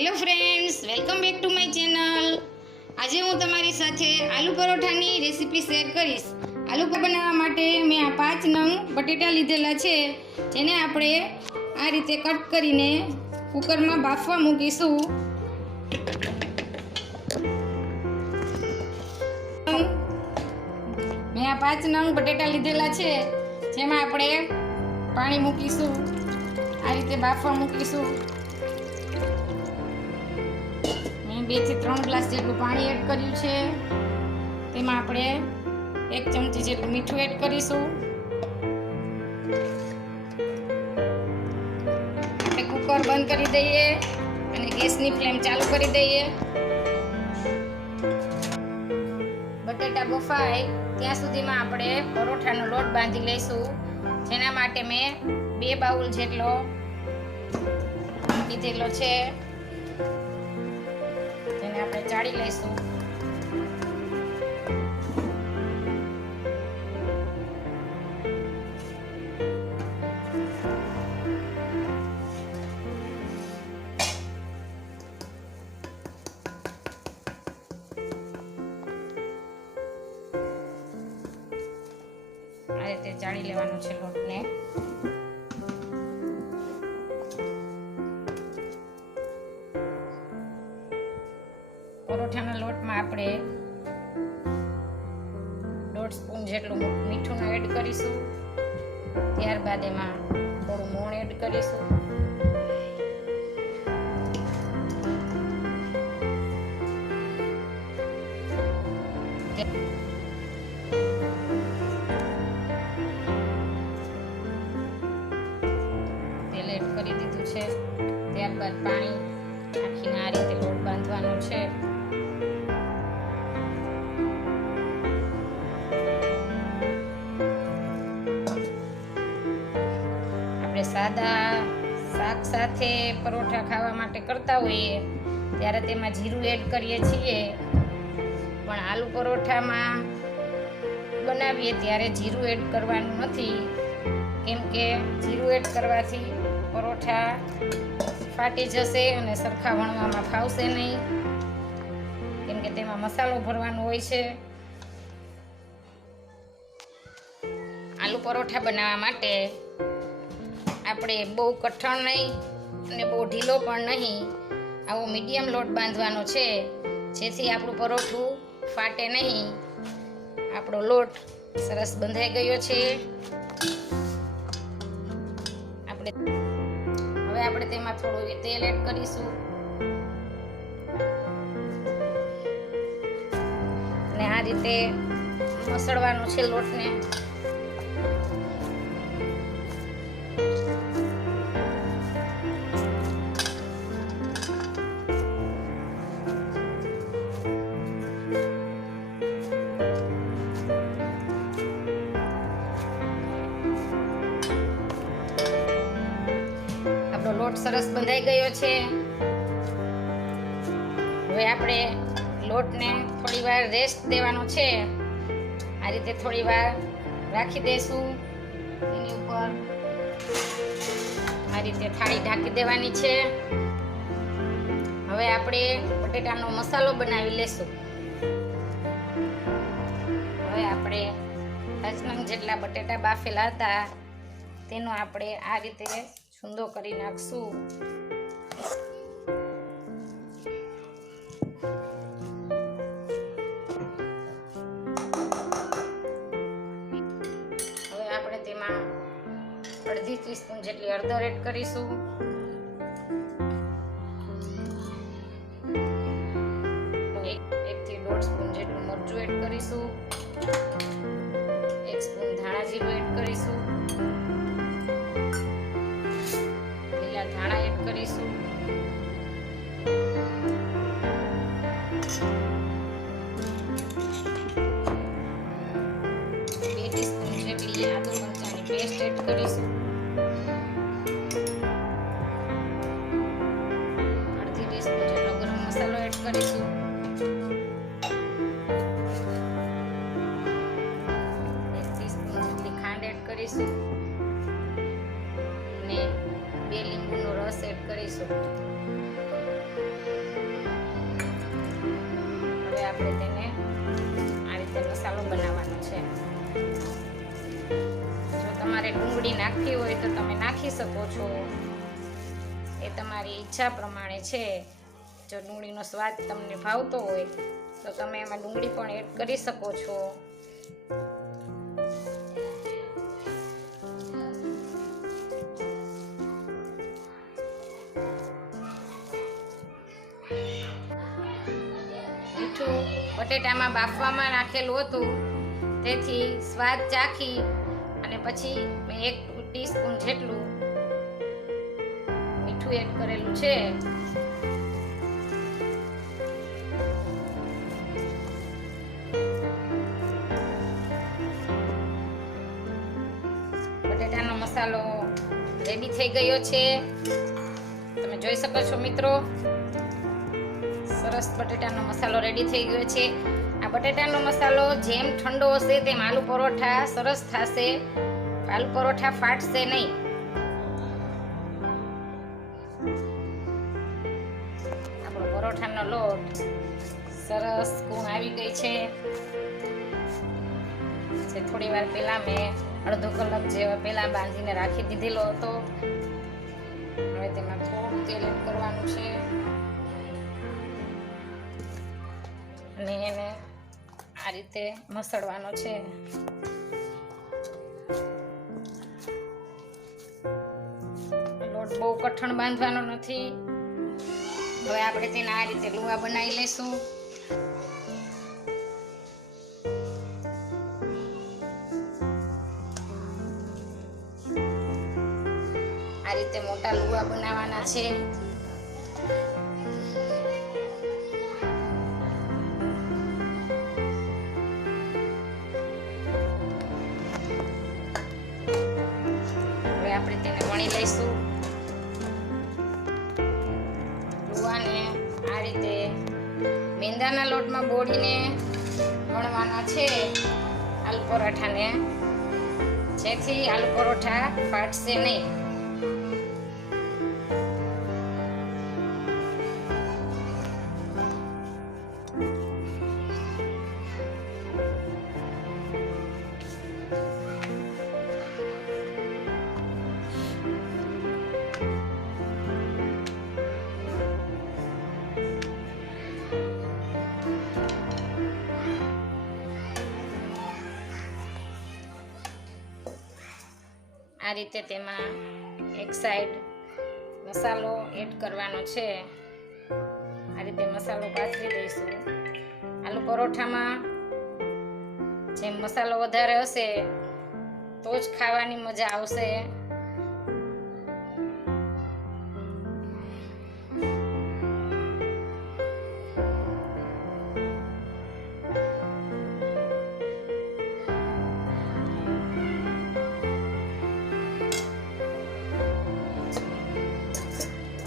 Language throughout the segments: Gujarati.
Hello friends, welcome back to my channel. આજે હું તમારી સાથે આલુ પરોઠાની રેસીપી શેર કરીશ. આલુ બનાવવા માટે મેં આ 5 નંગ બટેટા લીધેલા છે, જેને આપણે આ રીતે કટ કરીને કુકરમાં બાફવા મૂકીશું. મેં આ 5 નંગ બટેટા લીધેલા છે, જેમાં આપણે પાણી મૂકીશું. આ રીતે બાફવા મૂકીશું. 2 થી 3 ગ્લાસ જેટલું પાણી એડ કર્યું છે. તેમાં આપણે 1 ચમચી જેટલું મીઠું એડ કરીશું. આપણે કુકર બંધ કરી દઈએ અને ગેસની ફ્લેમ ચાલુ કરી દઈએ. બટેટા બફાય ત્યાં સુધીમાં આપણે પરોઠાનો લોટ બાંધી લઈશું. જેના માટે મેં 2 બાઉલ જેટલો લીધેલો છે, જેને આપણે ચાળી લઈશું. આ રીતે ચાળી લેવાનું છે લોટને. પરોઠાના લોટમાં આપણે 1.5 સ્પૂન જેટલું મીઠું એડ કરીશું. ત્યારબાદ એમાં થોડું મોણ એડ કરીશું. તેલ એડ કરી દીધું છે. ત્યારબાદ પાણી નાખીને આ રીતે લોટ બાંધવાનો છે. આપણે સાદા શાક સાથે પરોઠા ખાવા માટે કરતા હોઈએ ત્યારે તેમાં જીરું એડ કરીએ છીએ, પણ આલુ પરોઠામાં બનાવીએ ત્યારે જીરું એડ કરવાનું નથી, કેમ કે જીરું એડ કરવાથી પરોઠા ફાટી જશે અને સરખા વણવામાં ફાવશે નહીં, કેમ કે તેમાં મસાલો ભરવાનો હોય છે. આલુ પરોઠા બનાવવા માટે આપણે બહુ કઠણ નહીં અને બહુ ઢીલો પણ નહીં, આવો મીડિયમ લોટ બાંધવાનો છે, જેથી આપણું પરોઠું ફાટે નહીં. આપણો લોટ સરસ બંધાઈ ગયો છે. હવે આપણે તેમાં થોડું તેલ એડ કરીશું અને આ રીતે મસળવાનું છે લોટને. લોટ સરસ બંધાઈ ગયો છે. હવે આપણે લોટને થોડી વાર રેસ્ટ દેવાનો છે. આ રીતે થોડી વાર રાખી દઈશું. એની ઉપર આ રીતે થાળી ઢાંકી દેવાની છે. હવે આપણે બટેટાનો મસાલો બનાવી લેશું. હવે આપણે 5 નંગ જેટલા બટેટા બાફેલા હતા તેનો આપણે આ રીતે છૂંદો કરી નાખશું. હવે આપણે તેમાં 1/2 ટીસ્પૂન જેટલી હળદર એડ કરીશું. 1 થી 1.5 સ્પૂન જેટલું મરચું એડ કરીશું. 1 સ્પૂન ધાણા જીરું એડ કરીશું. ધાણા એડ કરીશું. 2 ટીસ્પૂન જેટલી આદુ મરચાંની પેસ્ટ એડ કરીશું. 1/2 ટીસ્પૂન જેટલો ગરમ મસાલો એડ કરીશું. 1 ટીસ્પૂન જેટલી ખાંડ એડ કરીશું અને 2 લીંબુનો રસ એડ કરીશું. આપણે તેને આ રીતે મસાલો બનાવવાનો છે. જો તમારે ડુંગળી નાખવી હોય તો તમે નાખી શકો છો, એ તમારી ઈચ્છા પ્રમાણે છે. જો ડુંગળીનો સ્વાદ તમને ભાવતો હોય તો તમે એમાં ડુંગળી પણ એડ કરી શકો છો. મીઠું બટેટામાં બાફવામાં નાખેલું હતું, તેથી સ્વાદ ચાખી અને પછી મેં 1 ટીસ્પૂન જેટલું મીઠું એડ કરેલું છે. બટેટાનો મસાલો રેડી થઈ ગયો છે, તમે જોઈ શકો છો મિત્રો. સરસ બટેટાનો મસાલો રેડી થઈ ગયો છે. આ બટેટાનો મસાલો જેમ ઠંડો હશે તેમ આલુ પરોઠા સરસ થશે, આલુ પરોઠા ફાટશે નહીં. આપણો પરોઠાનો લોટ સરસ ગુણ આવી ગઈ છે. થોડી વાર પહેલા મેં અડધો કલાક જેવા પહેલા બાંધીને રાખી દીધેલો હતો. હવે તેમાં થોડું તેલ એડ કરવાનું છે અને એને આ રીતે મસળવાનો છે. લોટ બહુ કઠણ બાંધવાનો નથી. હવે આપણે તેને આ રીતે લુવા બનાવી લઈશું. આ રીતે મોટા લુવા બનાવવાના છે. હવે આપણે તેને વણી લઈશું. લુવાને આ રીતે મેંદાના લોટમાં બોળીને વણવાના છે આલુ પરોઠાને, જેથી આલુ પરોઠા ફાટશે નહીં. આ રીતે તેમાં એક સાઈડ મસાલો એડ કરવાનો છે. આ રીતે મસાલો પાથરી દઈશું. આલુ પરોઠામાં જેમ મસાલો વધારે હશે તો જ ખાવાની મજા આવશે.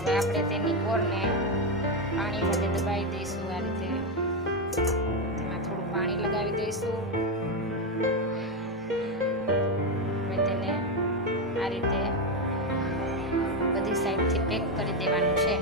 હવે આપણે તેની કોરને પાણી વડે દબાવી દઈશું. આ રીતે તેમાં થોડું પાણી લગાવી દઈશું. હવે તેને આ રીતે બધી સાઈડથી પેક કરી દેવાનું છે.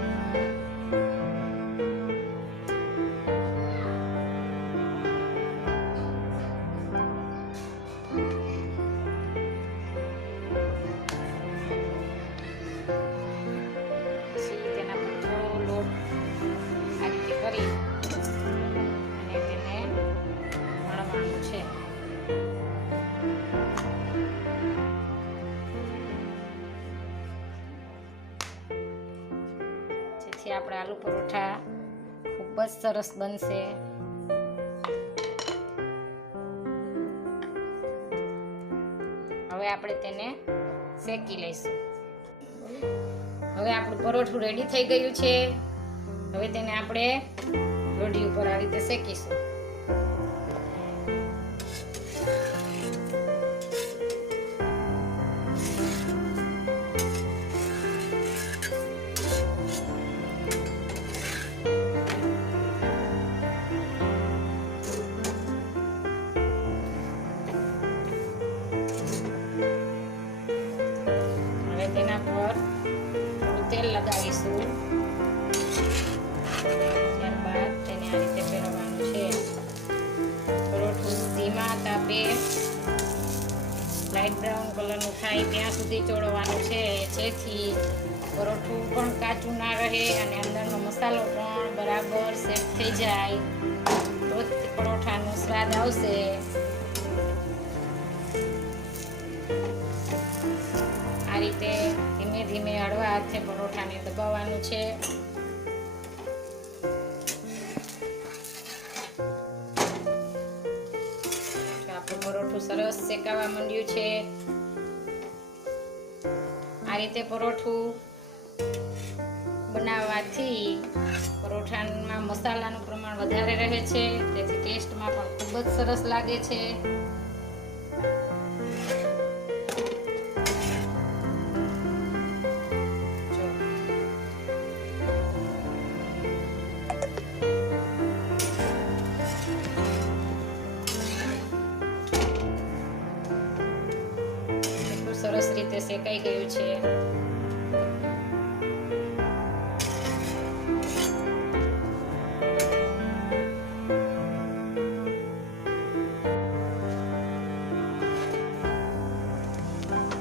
જેથી આપણે આલુ પરોઠા ખૂબ જ સરસ બનશે. હવે આપણે તેને શેકી લઈશું. હવે આપણું પરોઠું રેડી થઈ ગયું છે. હવે તેને આપણે લોઢી ઉપર આ રીતે શેકીશું. તેના પર થોડું તેલ લગાવીશું. ત્યારબાદ તેને આ રીતે ફેરવવાનું છે. બ્રાઉન કલરનું થાય ત્યાં સુધી ચોળવાનું છે, જેથી પરોઠું પણ કાચું ના રહે અને અંદરનો મસાલો પણ બરાબર સેટ થઈ જાય, તો જ પરોઠાનો સ્વાદ આવશે. આ રીતે ધીમે ધીમે હળવા હાથે પરોઠાને દબાવવાનું છે. આપણું પરોઠું સરસ શેકાવા માંડ્યું છે. આ રીતે પરોઠું બનાવવાથી પરોઠામાં મસાલાનું પ્રમાણ વધારે રહે છે, તેથી ટેસ્ટમાં પણ ખૂબ જ સરસ લાગે છે. સરસ રીતે શેકાઈ ગયું છે.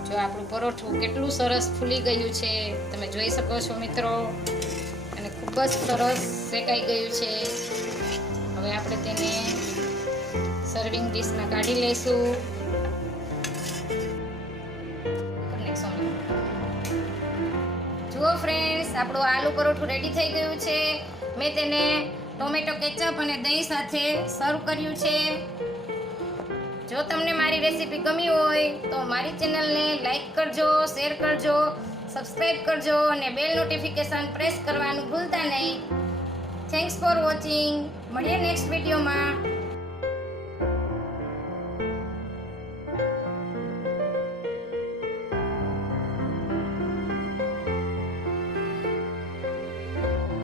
જો આપણું પરોઠું કેટલું સરસ ફૂલી ગયું છે, તમે જોઈ શકો છો મિત્રો, અને ખૂબ જ સરસ શેકાઈ ગયું છે. હવે આપણે તેને સર્વિંગ ડીશમાં કાઢી લઈશું. જુઓ ફ્રેન્ડ્સ, આપણું આલુ પરોઠું રેડી થઈ ગયું છે. મેં તેને ટોમેટો કેચઅપ અને દહીં સાથે સર્વ કર્યું છે. જો તમને મારી રેસીપી ગમી હોય તો મારી ચેનલને લાઈક કરજો, શેર કરજો, સબસ્ક્રાઈબ કરજો અને બેલ નોટિફિકેશન પ્રેસ કરવાનું ભૂલતા નહીં. Thanks for watching. મળીએ નેક્સ્ટ વિડીયોમાં.